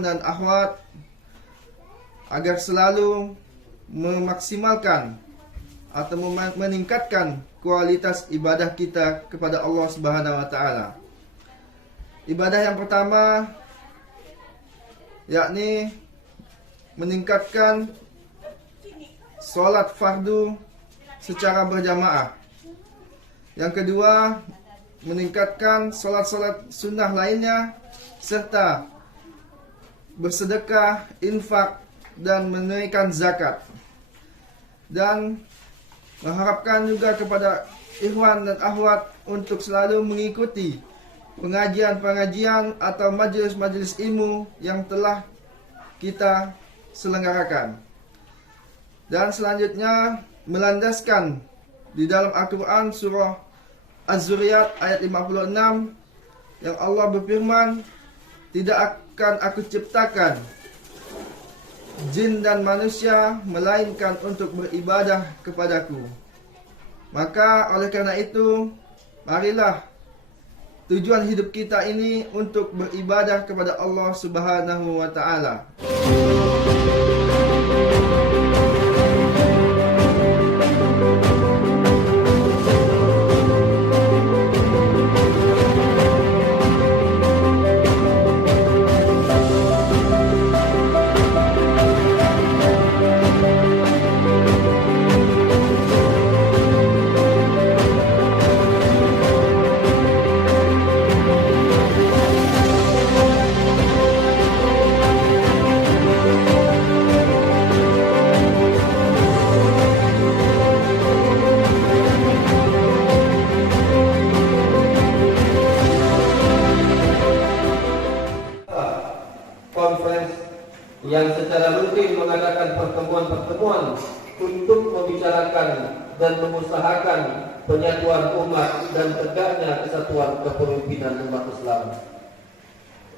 Dan akhwat agar selalu memaksimalkan atau meningkatkan kualitas ibadah kita kepada Allah Subhanahu wa taala. Ibadah yang pertama yakni meningkatkan sholat fardu secara berjamaah. Yang kedua, meningkatkan sholat-sholat sunnah lainnya serta bersedekah, infak, dan menunaikan zakat. Dan mengharapkan juga kepada ikhwan dan akhwat untuk selalu mengikuti pengajian-pengajian atau majelis-majelis ilmu yang telah kita selenggarakan. Dan selanjutnya melandaskan di dalam Al-Quran surah Az-Zuriyat ayat 56 yang Allah berfirman, "Tidak akan aku ciptakan jin dan manusia melainkan untuk beribadah kepadaku." Maka oleh karena itu, marilah tujuan hidup kita ini untuk beribadah kepada Allah Subhanahu wa taala. Yang secara rutin mengadakan pertemuan-pertemuan untuk membicarakan dan mengusahakan penyatuan umat dan tegaknya kesatuan kepemimpinan umat Islam.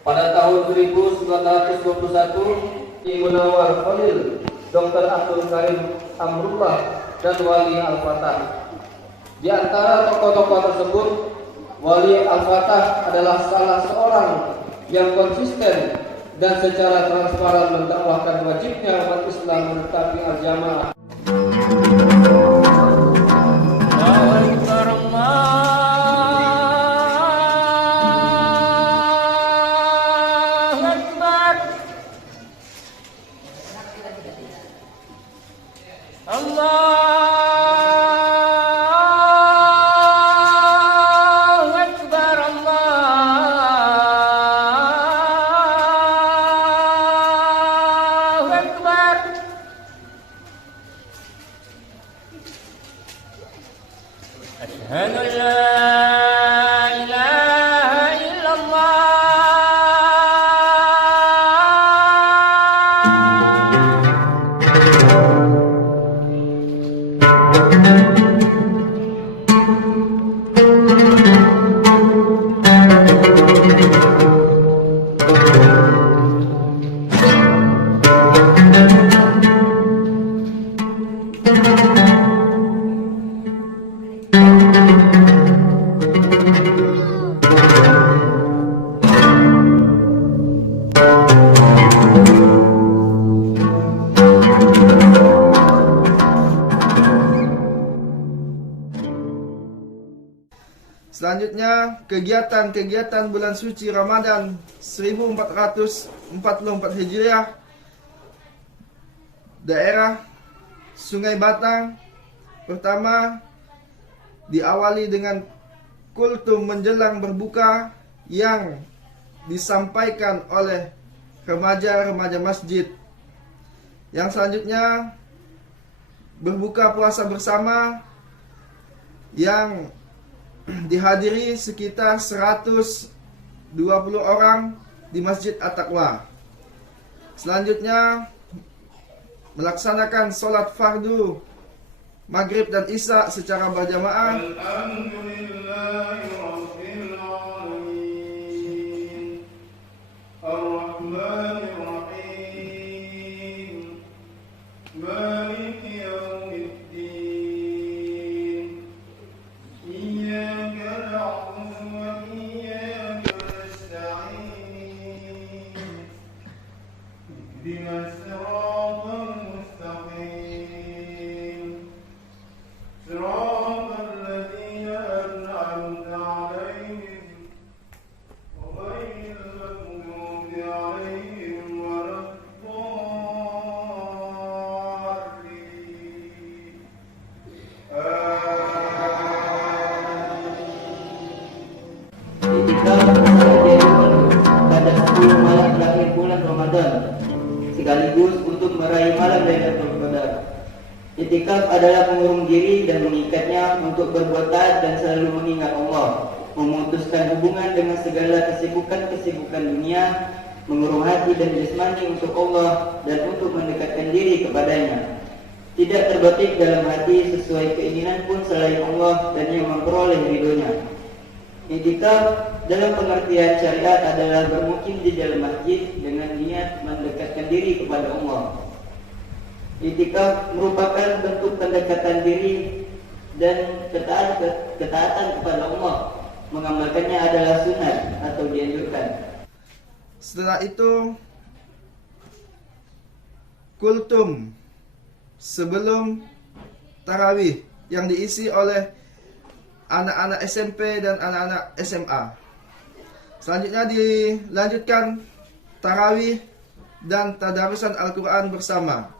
Pada tahun 1921, Ki Munawar Khalil, Dr. Abdul Karim Amrullah, dan Wali Al-Fatah. Di antara tokoh-tokoh tersebut, Wali Al-Fatah adalah salah seorang yang konsisten dan secara transparan mendakwahkan wajibnya umat Islam menetapi al-jamaah. أشهد أن لا إله إلا Selanjutnya, kegiatan-kegiatan bulan suci Ramadan 1444 Hijriah daerah Sungai Batang. Pertama, diawali dengan kultum menjelang berbuka yang disampaikan oleh remaja-remaja masjid. Yang selanjutnya, berbuka puasa bersama yang dihadiri sekitar 120 orang di Masjid At-Taqwa. Selanjutnya, melaksanakan sholat fardu maghrib dan isya secara berjamaah. Pada 10 malam terakhir bulan Ramadan, sekaligus untuk meraih malam Lailatul Qadar. Iktikaf adalah mengurung diri dan mengikatnya untuk berbuat taat dan selalu mengingat Allah, memutuskan hubungan dengan segala kesibukan-kesibukan dunia, mengurung hati dan jasmani untuk Allah dan untuk mendekatkan diri kepadanya. Tidak terbetik dalam hati sesuai keinginan pun selain Allah dan yang memperoleh ridhonya. Iktikaf dalam pengertian syariat adalah bermukim di dalam masjid dengan niat mendekatkan diri kepada Allah. Iktikaf merupakan bentuk pendekatan diri dan ketaatan kepada Allah. Mengamalkannya adalah sunat atau dianjurkan. Setelah itu, kultum sebelum tarawih yang diisi oleh anak-anak SMP dan anak-anak SMA. Selanjutnya dilanjutkan tarawih dan tadarusan Al-Quran bersama.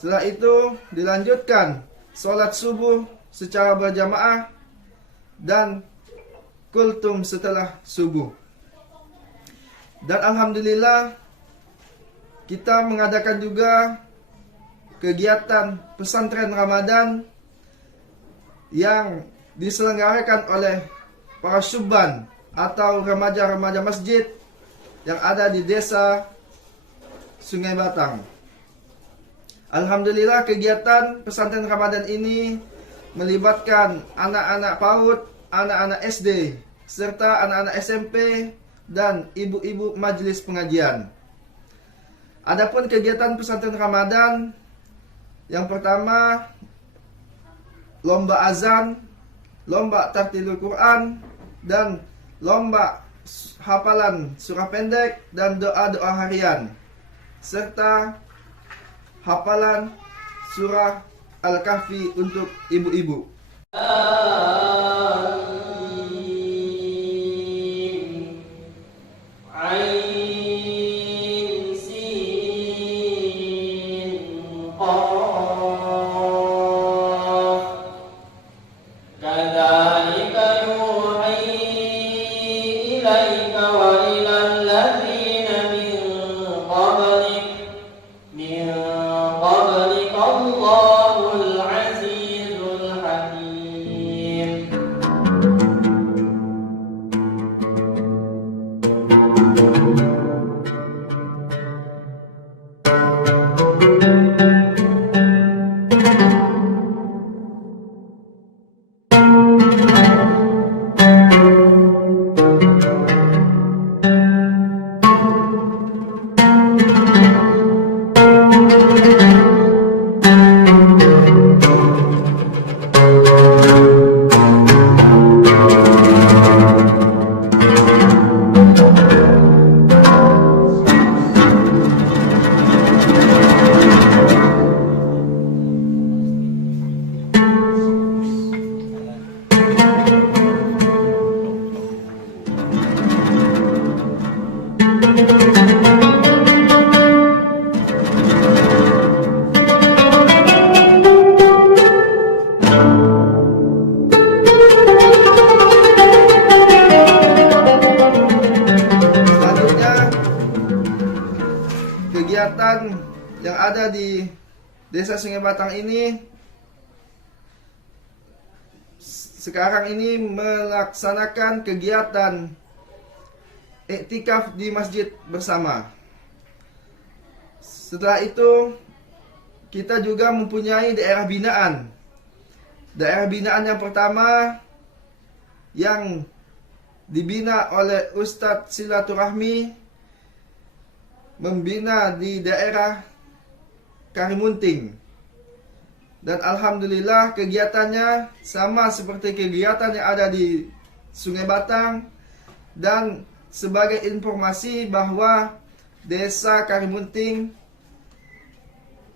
Setelah itu dilanjutkan sholat subuh secara berjamaah dan kultum setelah subuh. Dan alhamdulillah kita mengadakan juga kegiatan pesantren Ramadan yang diselenggarakan oleh para syubban atau remaja-remaja masjid yang ada di desa Sungai Batang. Alhamdulillah kegiatan pesantren Ramadan ini melibatkan anak-anak PAUD, anak-anak SD, serta anak-anak SMP dan ibu-ibu majelis pengajian. Adapun kegiatan pesantren Ramadan, yang pertama lomba azan, lomba tartilul Quran, dan lomba hafalan surah pendek dan doa-doa harian, serta hafalan surah Al-Kahfi untuk ibu-ibu. كذلك يوحي إليك وإلى الذين من قبلك الله العزيز الحكيم. Selanjutnya, kegiatan yang ada di Desa Sungai Batang ini sekarang ini melaksanakan kegiatan iktikaf di masjid bersama. Setelah itu, kita juga mempunyai daerah binaan. Daerah binaan yang pertama yang dibina oleh Ustadz Silaturahmi membina di daerah Karimunting. Dan alhamdulillah kegiatannya sama seperti kegiatan yang ada di Sungai Batang. Dan sebagai informasi bahwa Desa Karimunting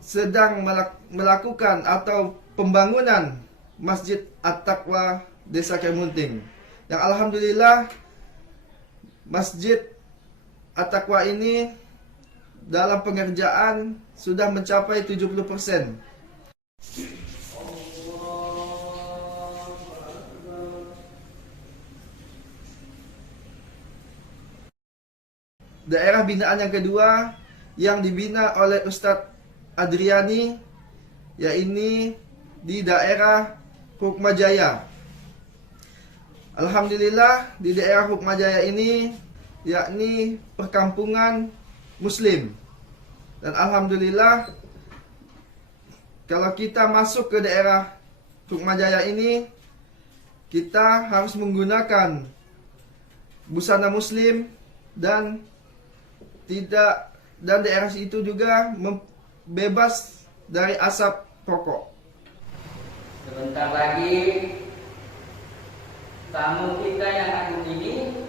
sedang melakukan atau pembangunan Masjid At-Taqwa Desa Karimunting. Yang alhamdulillah Masjid At-Taqwa ini dalam pengerjaan sudah mencapai 70%. Daerah binaan yang kedua yang dibina oleh Ustadz Adriani, yaitu di daerah Hukmajaya. Alhamdulillah di daerah Hukmajaya ini yakni perkampungan Muslim. Dan alhamdulillah kalau kita masuk ke daerah Hukmajaya ini, kita harus menggunakan busana Muslim dan daerah itu juga bebas dari asap rokok. Sebentar lagi tamu kita yang agung ini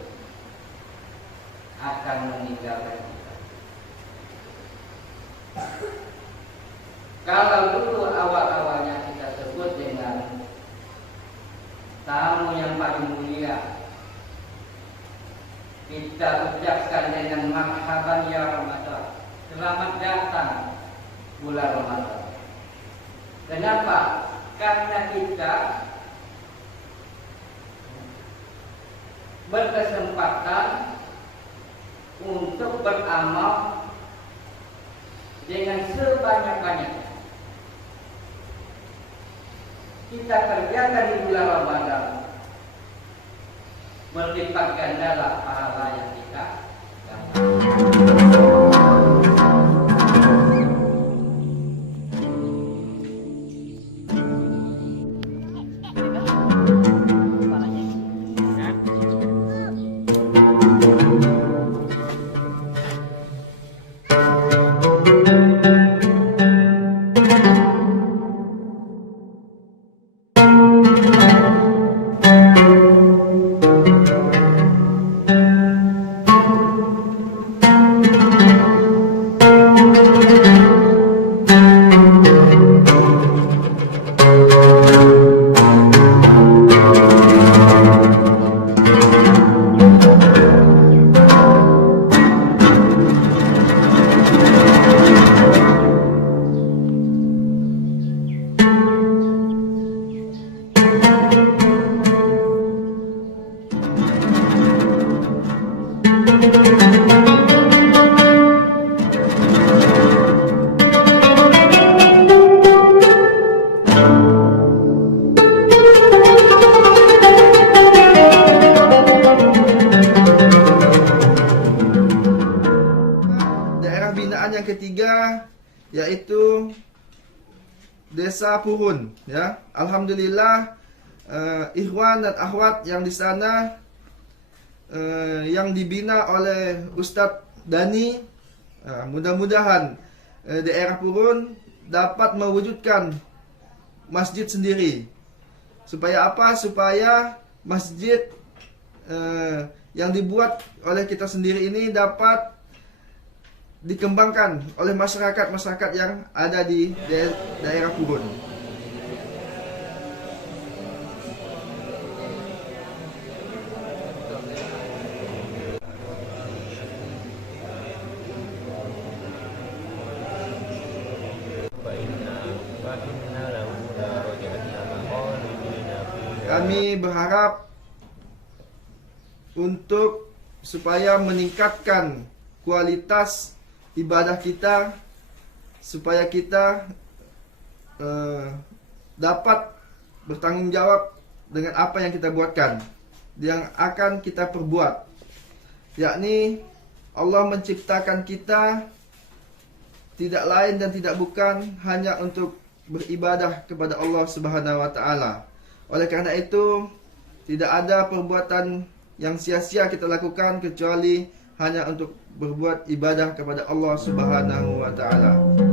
akan meninggalkan kita. Kalau dulu awal-awalnya kita sebut dengan tamu yang paling mulia, kita ucapkan dengan marhaban ya Ramadan, selamat datang bulan Ramadan. Kenapa? Karena kita berkesempatan untuk beramal dengan sebanyak-banyaknya. Kita kerjakan di bulan Ramadan, berlipat gandalah pahala yang kita dapat. yaitu Desa Purun, ya. Alhamdulillah, ikhwan dan akhwat yang di sana yang dibina oleh Ustadz Dani, mudah-mudahan daerah Purun dapat mewujudkan masjid sendiri. Supaya apa? Supaya masjid yang dibuat oleh kita sendiri ini dapat dikembangkan oleh masyarakat yang ada di daerah Purun. Kami berharap untuk supaya meningkatkan kualitas ibadah kita, supaya kita dapat bertanggung jawab dengan apa yang kita buatkan, yang akan kita perbuat, yakni Allah menciptakan kita tidak lain dan tidak bukan hanya untuk beribadah kepada Allah Subhanahu wa taala. Oleh karena itu, tidak ada perbuatan yang sia-sia kita lakukan kecuali hanya untuk berbuat ibadah kepada Allah Subhanahu wa taala.